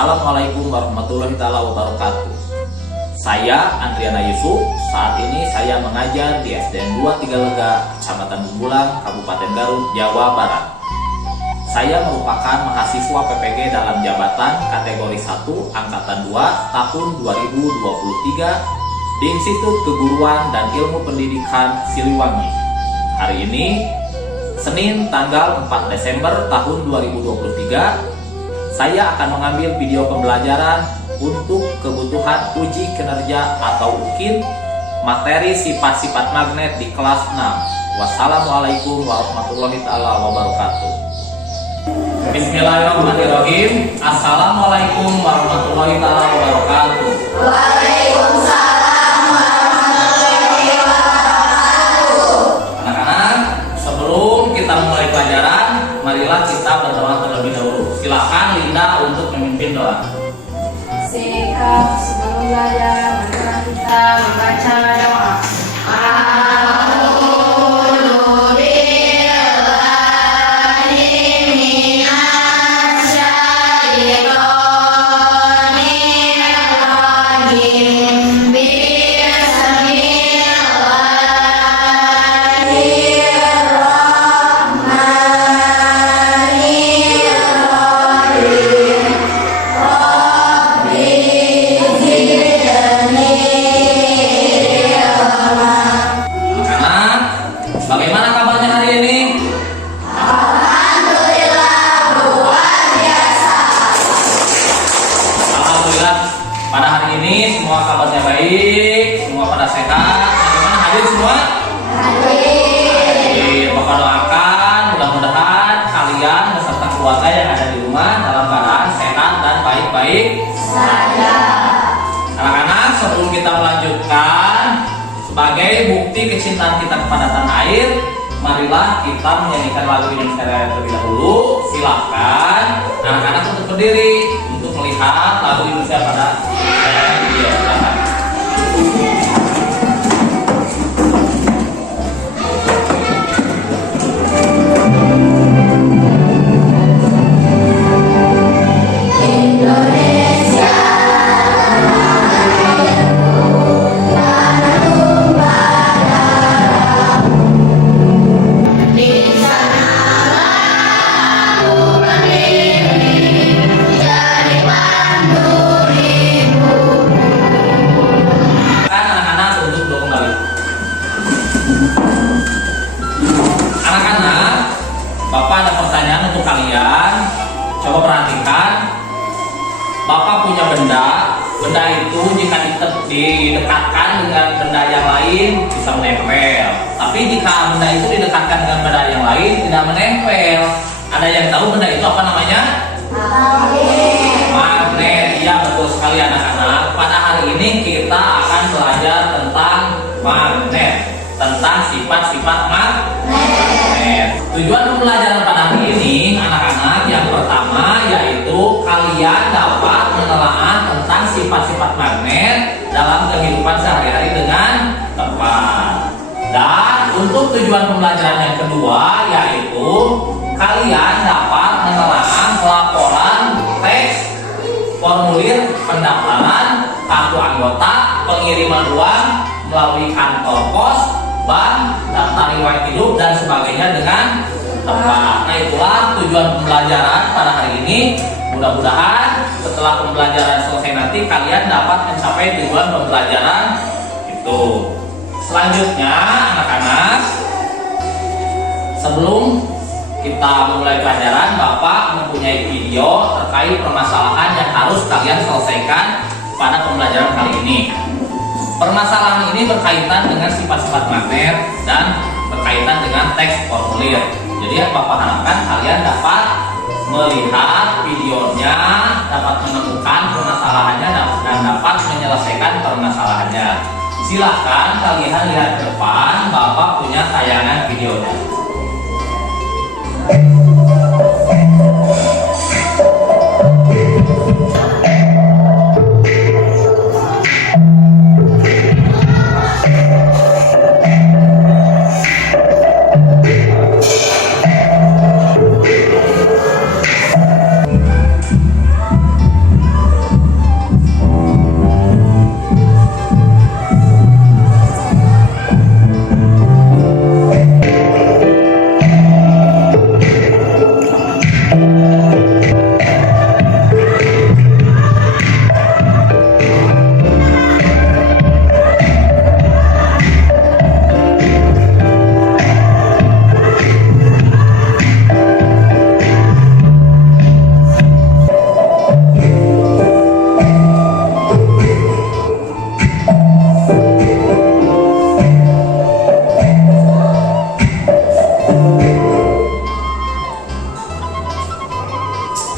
Assalamualaikum warahmatullahi wabarakatuh. Saya Andriana Yusuf. Saat ini saya mengajar di SDN 2 Tigalega, Kecamatan Bumbulang, Kabupaten Garut, Jawa Barat. Saya merupakan mahasiswa PPG dalam jabatan kategori 1 Angkatan 2 tahun 2023 di Institut Keguruan dan Ilmu Pendidikan Siliwangi. Hari ini, Senin tanggal 4 Desember tahun 2023, saya akan mengambil video pembelajaran untuk kebutuhan uji kinerja atau UKIN materi sifat-sifat magnet di kelas 6. Wassalamualaikum warahmatullahi wabarakatuh. Bismillahirrahmanirrahim. Assalamualaikum warahmatullahi wabarakatuh. Waalaikumsalam warahmatullahi wabarakatuh. Anak-anak, sebelum kita mulai pelajaran, marilah kita berdoa terlebih dahulu. Silakan Linda untuk memimpin doa. Sikap sebelum belajar, marilah kita membaca doa. Bagaimana kabarnya hari ini? Alhamdulillah luar biasa. Alhamdulillah pada hari ini semua kabarnya baik, semua pada sehat. Bagaimana hadir semua? Hadir. Bapak doakan mudah-mudahan kalian beserta keluarga yang ada di rumah dalam keadaan sehat dan baik-baik Saja. Anak-anak, sebelum kita melanjutkan, sebagai bukti kecintaan kita kepada tanah air, marilah kita menyanyikan lagu Indonesia Raya terlebih dahulu. Silahkan anak-anak untuk berdiri untuk melihat lagu Indonesia pada tayangan video. Silahkan. Anak-anak, Bapak ada pertanyaan untuk kalian. Coba perhatikan. Bapak punya benda. Benda itu jika didekatkan dengan benda yang lain bisa menempel. Tapi jika benda itu didekatkan dengan benda yang lain tidak menempel. Ada yang tahu benda itu apa namanya? Magnet. Iya, betul sekali anak-anak. Pada hari ini kita akan belajar tentang magnet, tentang sifat-sifat magnet. Tujuan pembelajaran pada hari ini, anak-anak, yang pertama yaitu kalian dapat menelaah tentang sifat-sifat magnet dalam kehidupan sehari-hari dengan tepat. Dan untuk tujuan pembelajaran yang kedua yaitu kalian dapat menelaah laporan teks, formulir pendaftaran, kartu anggota, pengiriman uang melalui kantor pos, bank, daftar riwayat hidup dan sebagainya dengan tepat. Nah, itulah tujuan pembelajaran pada hari ini. Mudah-mudahan setelah pembelajaran selesai nanti kalian dapat mencapai tujuan pembelajaran itu. Selanjutnya, anak-anak, sebelum kita memulai pelajaran, Bapak mempunyai video terkait permasalahan yang harus kalian selesaikan pada pembelajaran kali ini. Permasalahan ini berkaitan dengan sifat-sifat magnet dan berkaitan dengan teks formulir. Jadi Bapak harapkan kalian dapat melihat videonya, dapat menemukan permasalahannya dan dapat menyelesaikan permasalahannya. Silahkan kalian lihat ke depan, Bapak punya tayangan videonya.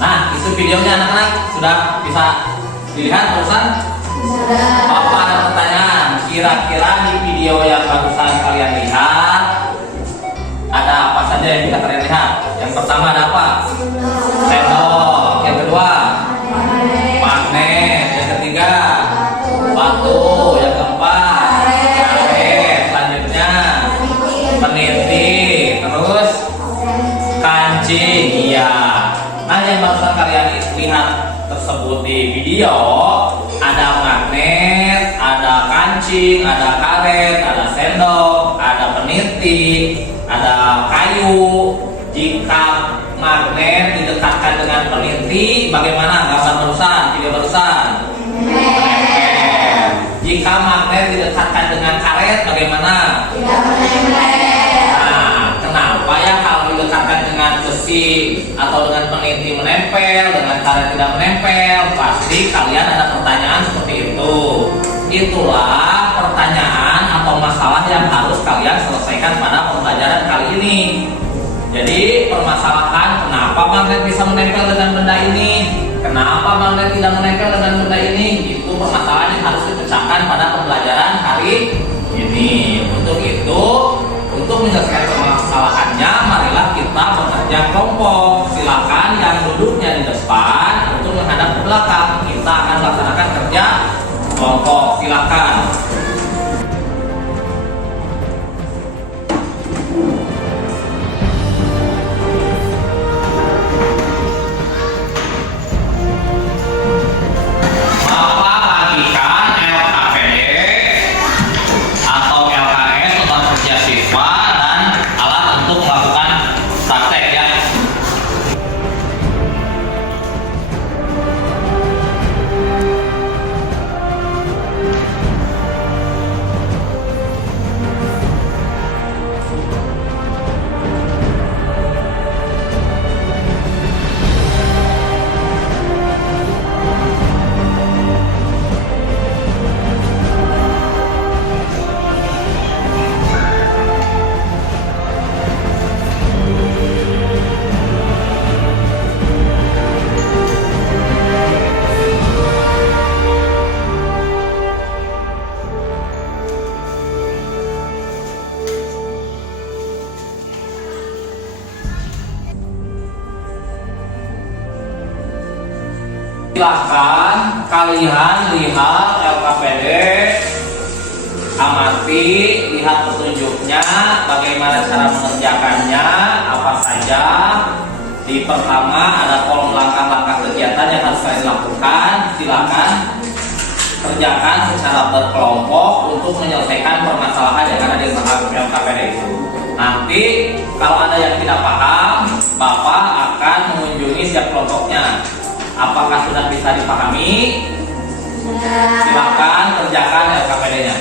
Nah, itu videonya anak-anak sudah bisa dilihat barusan. Sudah. Bapak ada pertanyaan, kira-kira di video yang barusan kalian lihat ada apa saja yang bisa kalian lihat? Yang pertama ada apa? Sendok. Yang kedua, magnet. Yang ketiga, batu. Yang keempat, karet. Selanjutnya, peniti. Terus, kancing. Iya. Nah, yang barusan kalian lihat tersebut di video ada magnet, ada kancing, ada karet, ada sendok, ada peniti, ada kayu. Jika magnet didekatkan dengan peniti, bagaimana gambar barusan, video barusan? Menempel. Jika magnet didekatkan dengan karet, bagaimana? Tidak menempel. Nah, kenapa ya kalau didekatkan dengan besi atau dengan peniti menempel, dengan karet tidak menempel? Pasti kalian ada pertanyaan seperti itu. Itulah pertanyaan atau masalah yang harus kalian selesaikan pada pembelajaran kali ini. Jadi permasalahan kenapa magnet bisa menempel dengan benda ini, kenapa magnet tidak menempel dengan benda ini, itu permasalahan yang harus dipecahkan pada pembelajaran hari ini. Untuk itu, untuk menyelesaikan permasalahannya, marilah kita bekerja kelompok. Silakan yang duduknya di depan untuk menghadap ke belakang. Kita akan melaksanakan kerja kelompok. Silakan. Bapak bagikan LKPD atau LKS atau kerja siswa dan alat untuk melakukan praktek ya. Silakan kalian lihat LKPD, amati, lihat petunjuknya, bagaimana cara mengerjakannya, apa saja. Di pertama ada kolom langkah-langkah kegiatan yang harus kalian lakukan. Silakan kerjakan secara berkelompok untuk menyelesaikan permasalahan yang ada di LKPD itu. Nanti kalau ada yang tidak paham, Bapak akan mengunjungi setiap kelompoknya. Apakah sudah bisa dipahami? Silakan kerjakan LKPD-nya.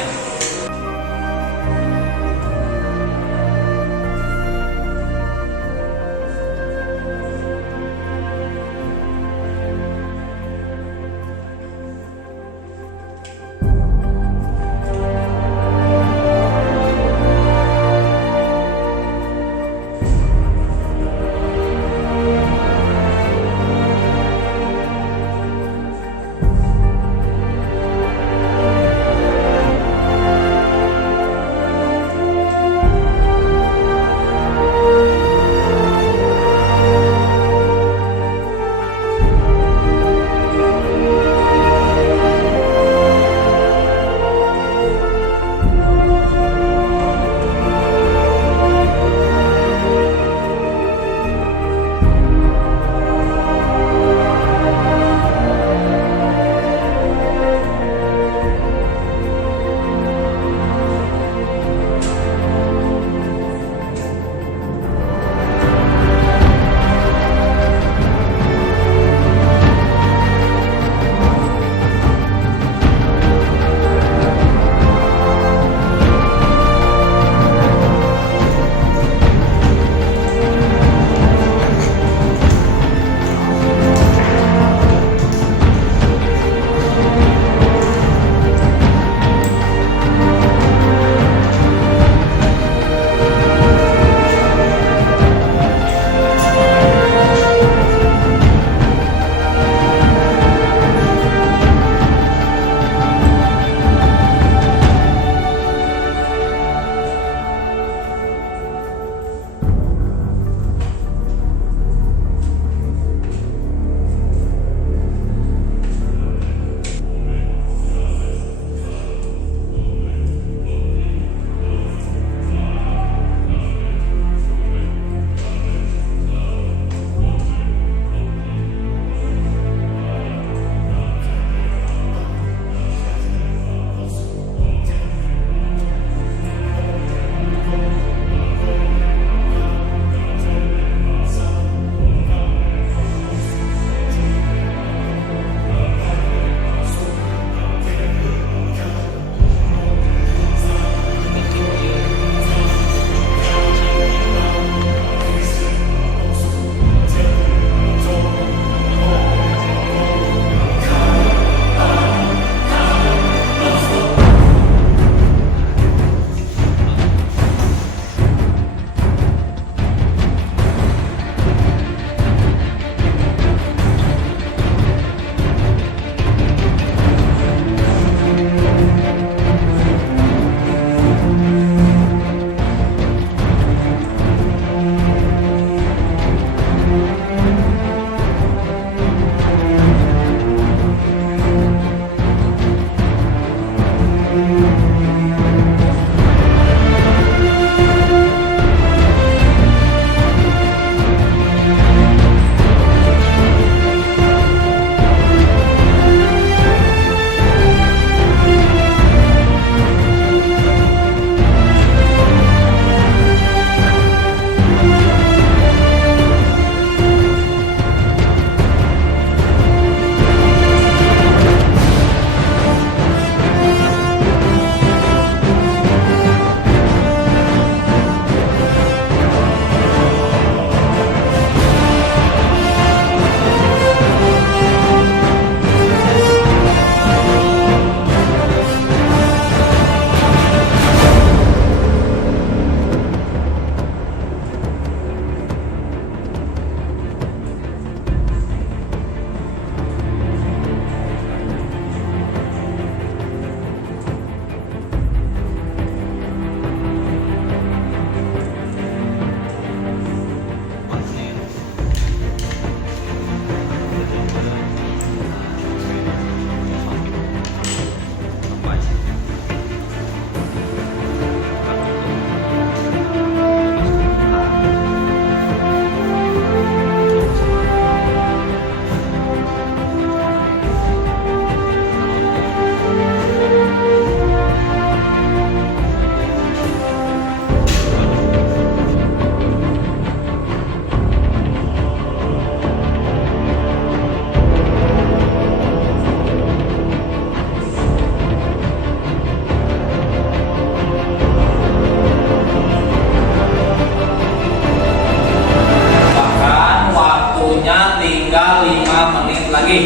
tinggal 5 menit lagi.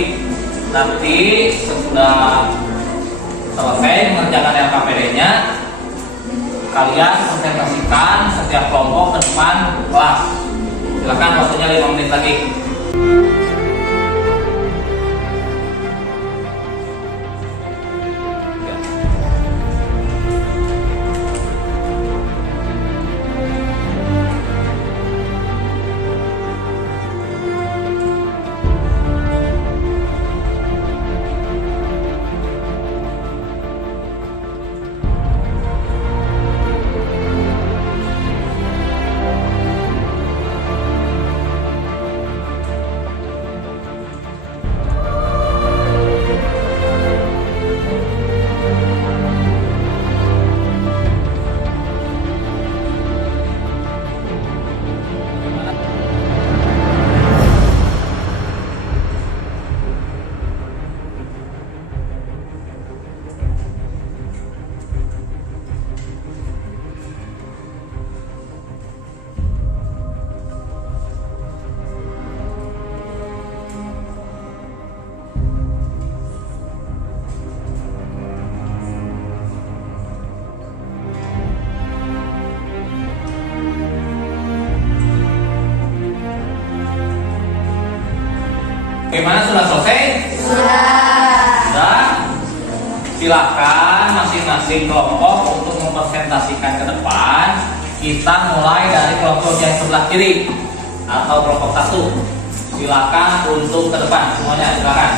Nanti sesudah selesai mengerjakan LKPD-nya, kalian presentasikan setiap kelompok ke depan kelas. Silakan, waktunya 5 menit lagi. Bagaimana, sudah selesai? Sudah. Silakan masing-masing kelompok untuk mempresentasikan ke depan. Kita mulai dari kelompok yang sebelah kiri atau kelompok 1. Silakan untuk ke depan semuanya, silakan.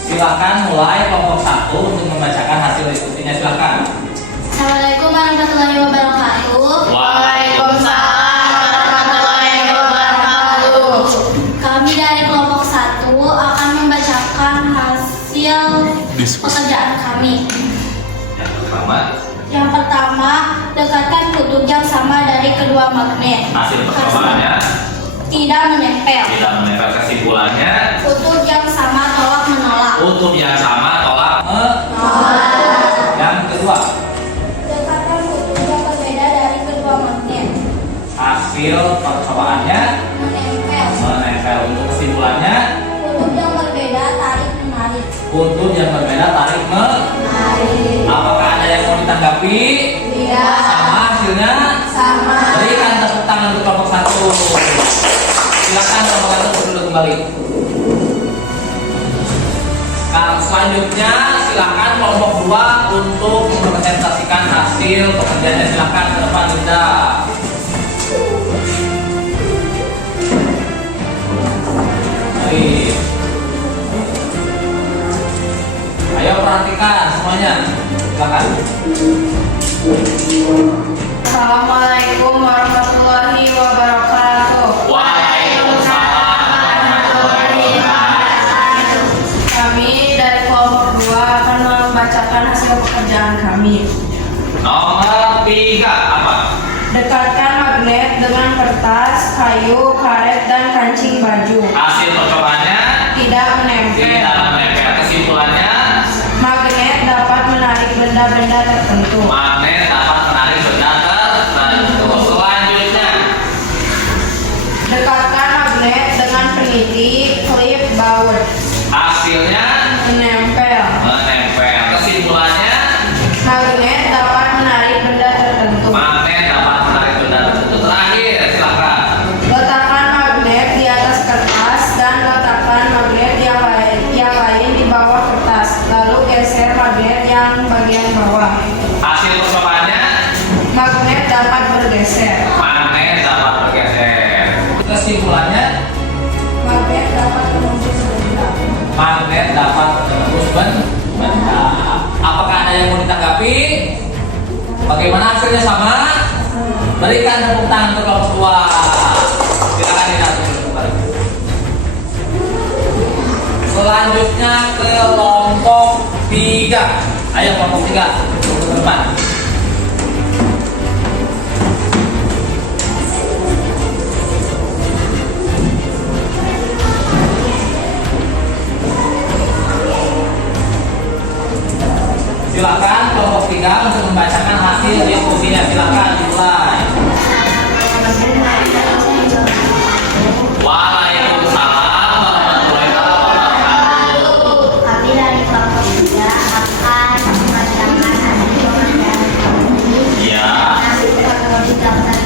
Silakan mulai kelompok 1 untuk membacakan hasil diskusinya, silakan. Assalamualaikum warahmatullahi wabarakatuh. Waalaikumsalam warahmatullahi wabarakatuh. Kami dari kelompok 1 akan membacakan hasil pekerjaan kami. Yang pertama, dekatkan kutub yang sama dari kedua magnet. Hasil percobaannya Tidak menempel. tidak menempel. Kesimpulannya, Kutub yang sama tolak menolak. kutub yang sama tolak menolak. Yang kedua, Dekatkan kutub yang berbeda dari kedua magnet. hasil percobaannya Menempel. menempel. Untuk kesimpulannya, Kutub yang berbeda tarik menarik. kutub yang berbeda tarik Menarik. Apakah ada yang mau ditanggapi? Tidak. Sama hasilnya? Sama. Berikan tepuk tangan untuk kelompok 1. Silakan kelompok 1 berduduk kembali. Selanjutnya silakan kelompok 2 untuk mempresentasikan hasil pekerjaannya. Silakan ke depan, Linda. Baik. Ayo perhatikan semuanya. Silakan. Assalamualaikum warahmatullahi wabarakatuh. Waalaikumsalam warahmatullahi wabarakatuh. Kami dari kelompok 2 akan membacakan hasil pekerjaan kami. Nomor 3 apa? Dekatkan magnet dengan kertas, kayu, karet, dan kancing baju. Hasil percobaannya Tidak menempel. tidak menempel. Kesimpulannya, Magnet dapat menarik benda-benda tertentu. magnet dapat menarik benda tertentu. Selanjutnya, Dekatkan magnet dengan peniti, klip, baut. hasilnya Menempel. menempel. Kesimpulannya, Magnet dapat menarik benda tertentu. magnet dapat menarik benda tertentu. Terakhir, silakan. Letakkan magnet di atas kertas dan letakkan magnet yang lain di bawah kertas. Lalu geser magnet yang bagian bawah. Hasil percobaannya, Magnet dapat bergeser. magnet dapat bergeser. Kesimpulannya, Magnet dapat menembus benda. magnet dapat menembus benda. Apakah ada yang mau ditanggapi? Bagaimana hasilnya, sama? Berikan tepuk tangan untuk kelompok 2. Silakan lihat. Selanjutnya kelompok 3. Ayo kelompok 3 ke depan.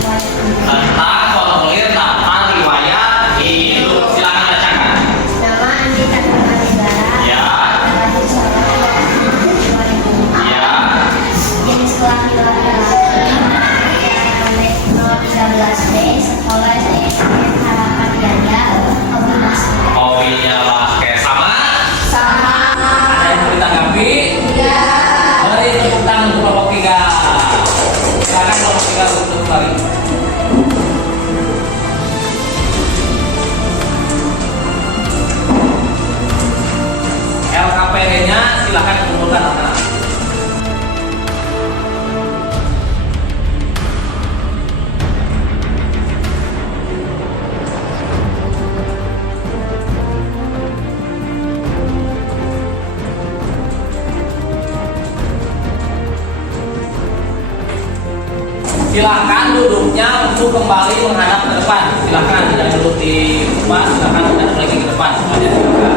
Tentang formulir daftar riwayat hidup. Silakan bacakan. Nama Andi Tanumanegara. Ya. Lahir Salatiga 2004. Ya. Jenis kelamin laki-laki. Nomor 13B. Sekolah SDN Harapan Jaya. Hobi basket. Hobinya basket. Sama? Sama. Ada yang mau ditanggapi? Ya. Beri tepuk tangan untuk kelompok 3. Silakan kelompok 3 untuk kembali. LKPD-nya silakan kumpulkan anak-anak. Silakan duduknya untuk kembali menghadap ke depan. Silakan tidak duduk di depan, silakan menghadap lagi ke depan semuanya. Silakan.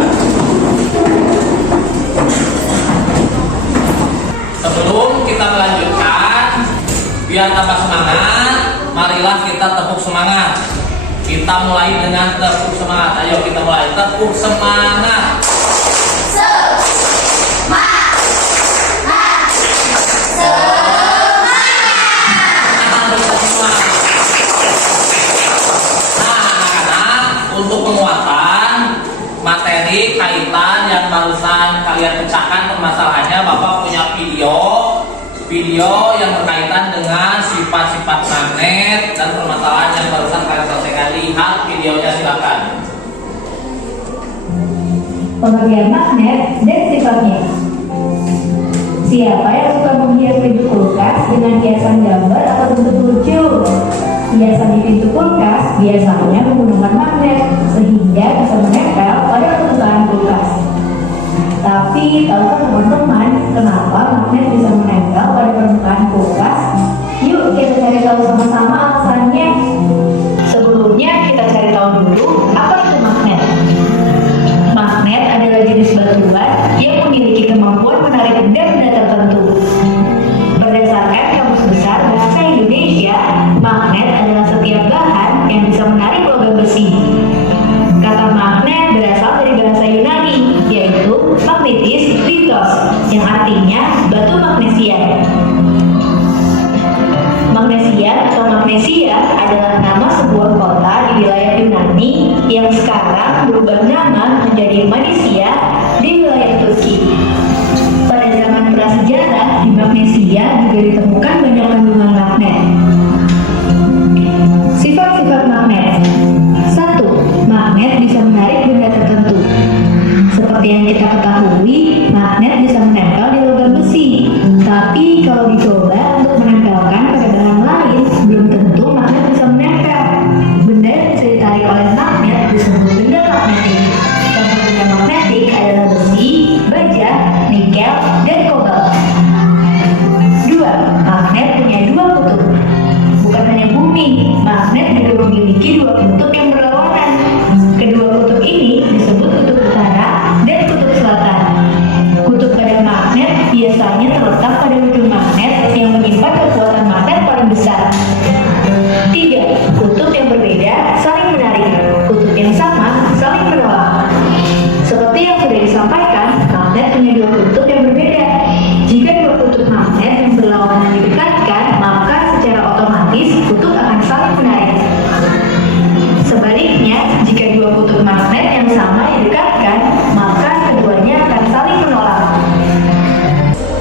Sebelum kita melanjutkan, biar tambah semangat, marilah kita tepuk semangat. Kita mulai dengan tepuk semangat. Ayo kita mulai tepuk semangat. Untuk penguatan materi kaitan yang barusan kalian pecahkan permasalahannya, Bapak punya video yang berkaitan dengan sifat-sifat magnet dan permasalahan yang barusan kalian selesaikan. Lihat videonya, silakan. Pengertian magnet dan sifatnya. Siapa yang suka menghias pintu kulkas dengan hiasan gambar atau bentuk lucu? Hiasan di pintu kulkas biasanya menggunakan magnet sehingga bisa menempel pada permukaan kulkas. Tapi tahukah teman-teman kenapa magnet bisa menempel pada permukaan kulkas? Yuk kita cari tahu sama-sama alasannya. Sebelumnya kita cari tahu dulu apa itu magnet. Magnet adalah jenis batuan yang memiliki kemampuan menarik benda-benda tertentu. Berdasarkan Kamus Besar Bahasa Indonesia, magnet adalah setiap bahan yang bisa menarik logam besi. Kata magnet berasal dari bahasa Yunani, yaitu magnetis litos, yang artinya batu magnesia. Magnesia atau magnesia adalah nama sebuah kota di wilayah Yunani yang sekarang berubah nama menjadi Manisia di wilayah Turki. Pada zaman prasejarah di Magnesia juga ditemukan banyak kandungan magnet. Sifat-sifat magnet. 1. Magnet bisa menarik benda tertentu. Seperti yang kita ketahui, magnet bisa menempel di logam besi. Tapi kalau dicoba untuk menempelkan pada bahan lain, belum tentu magnet bisa menempel. Benda yang bisa ditarik oleh magnet disebut benda magnetik. Contoh benda magnetik adalah besi, baja, nikel, dan kobalt. 2. Magnet punya dua kutub. Bukan hanya bumi, magnet juga memiliki dua kutub yang berlawanan. Kedua kutub ini disebut kutub utara dan kutub selatan. Kutub pada magnet biasanya terletak pada ujung magnet yang menyimpan kekuatan magnet paling besar. 3. Kutub yang berbeda saling menarik. Kutub yang sama saling menolak. Seperti yang sudah disampaikan, magnet punya dua kutub yang berbeda. Jika dua kutub magnet yang berlawanan didekatkan, maka secara otomatis kutub akan saling menarik. Sebaliknya, jika dua kutub magnet yang sama didekatkan, maka keduanya akan saling menolak.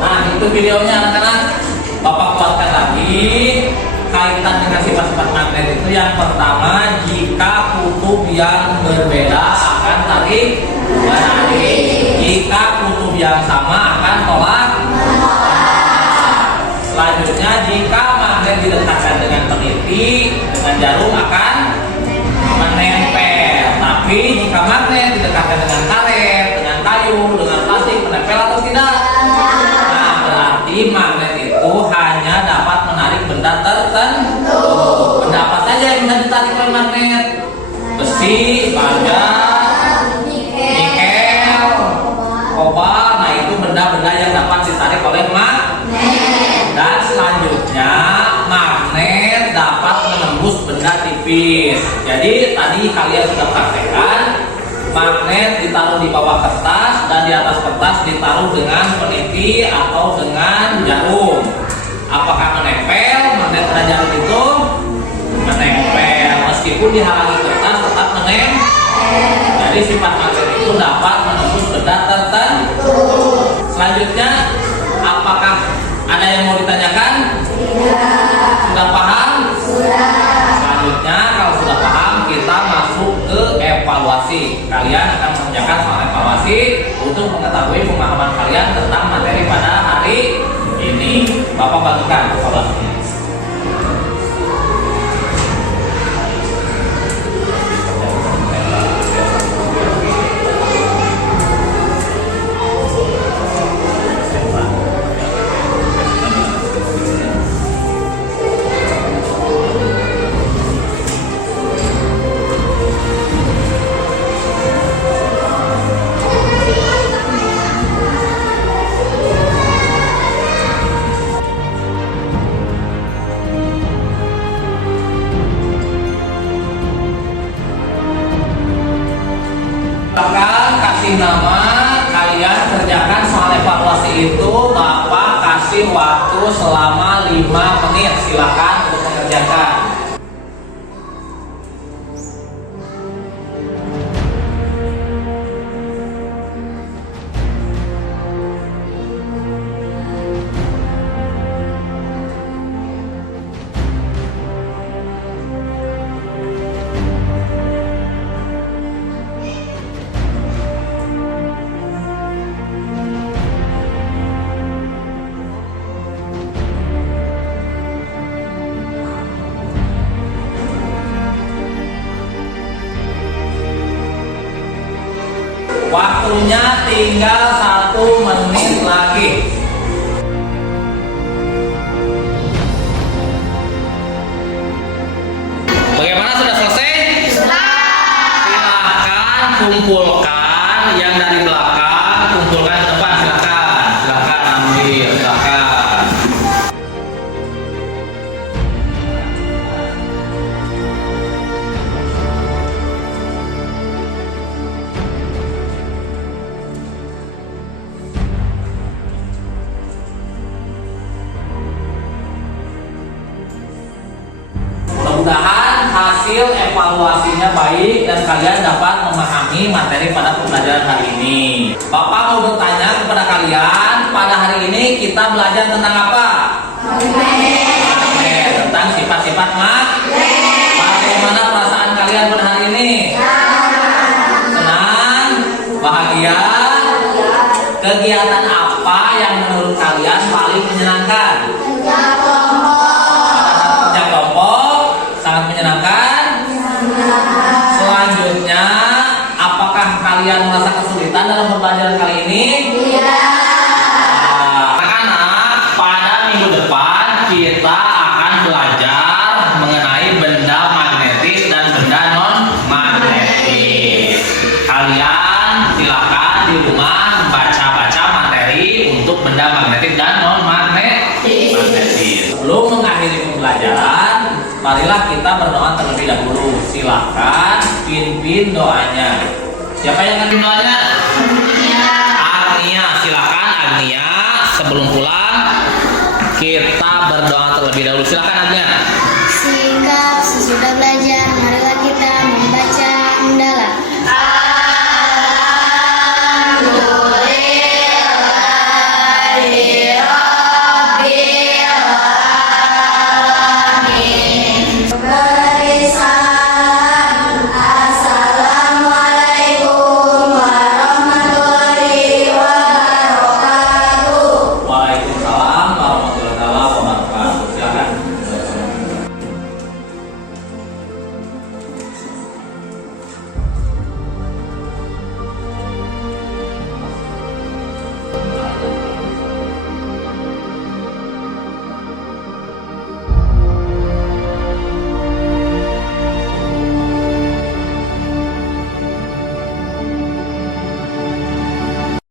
Nah, itu videonya anak-anak. Bapak kuatkan lagi kaitan dengan sifat-sifat magnet itu. Yang pertama, jika kutub yang berbeda akan saling menarik. Jika kutub yang sama akan tolak. Selanjutnya, jika magnet didekatkan dengan peniti, dengan jarum akan menempel. Tapi jika magnet didekatkan dengan karet, dengan kayu, dengan plastik, menempel atau tidak? Nah, berarti magnet itu hanya dapat menarik benda tertentu. Benda apa saja yang bisa ditarik oleh magnet? Besi, baja, nikel, kobalt. Nah, itu benda-benda yang dapat ditarik oleh magnet. Dan selanjutnya, magnet dapat tipis. Jadi tadi kalian sudah praktekkan, magnet ditaruh di bawah kertas dan di atas kertas ditaruh dengan peniti atau dengan jarum. Apakah menempel? Magnet dan jarum itu menempel, meskipun dihalangi kertas tetap menempel. Jadi sifat magnet itu dapat menembus benda tertentu. Selanjutnya, apakah ada yang mau ditanyakan? Sudah paham? Selanjutnya, kalau sudah paham, kita masuk ke evaluasi. Kalian akan mengerjakan soal evaluasi untuk mengetahui pemahaman kalian tentang materi pada hari ini. Bapak bagikan evaluasinya. Kasih nama, kalian kerjakan soal evaluasi itu. Bapak kasih waktu selama 5 menit. Silakan untuk mengerjakan. Waktunya tinggal 1 menit lagi. Bagaimana, sudah selesai? Silakan kumpulkan yang dari belakang, kumpulkan ke depan. Silakan ambil, silakan. Mudah-mudahan hasil evaluasinya baik dan kalian dapat memahami materi pada pembelajaran hari ini. Bapak mau bertanya kepada kalian, pada hari ini kita belajar tentang apa? Magnet. Tentang sifat-sifat magnet. Bagaimana perasaan kalian pada hari ini? Senang? Bahagia? Kegiatan apa yang menurut kalian paling menyenangkan? Menyenangkan. Selanjutnya, apakah kalian merasa kesulitan dalam pembelajaran kali ini? Iya. Anak-anak, pada minggu depan kita akan belajar mengenai benda magnetis dan benda non magnetis. Kalian silakan di rumah baca-baca materi untuk benda magnetis dan non magnetis. Sebelum mengakhiri pembelajaran, marilah kita berdoa terlebih dahulu. Silakan pimpin doanya. Siapa yang akan pimpin doanya? Agnia. Silakan Agnia. Sebelum pulang kita berdoa terlebih dahulu. Silakan Agnia. Sehingga sesudah belajar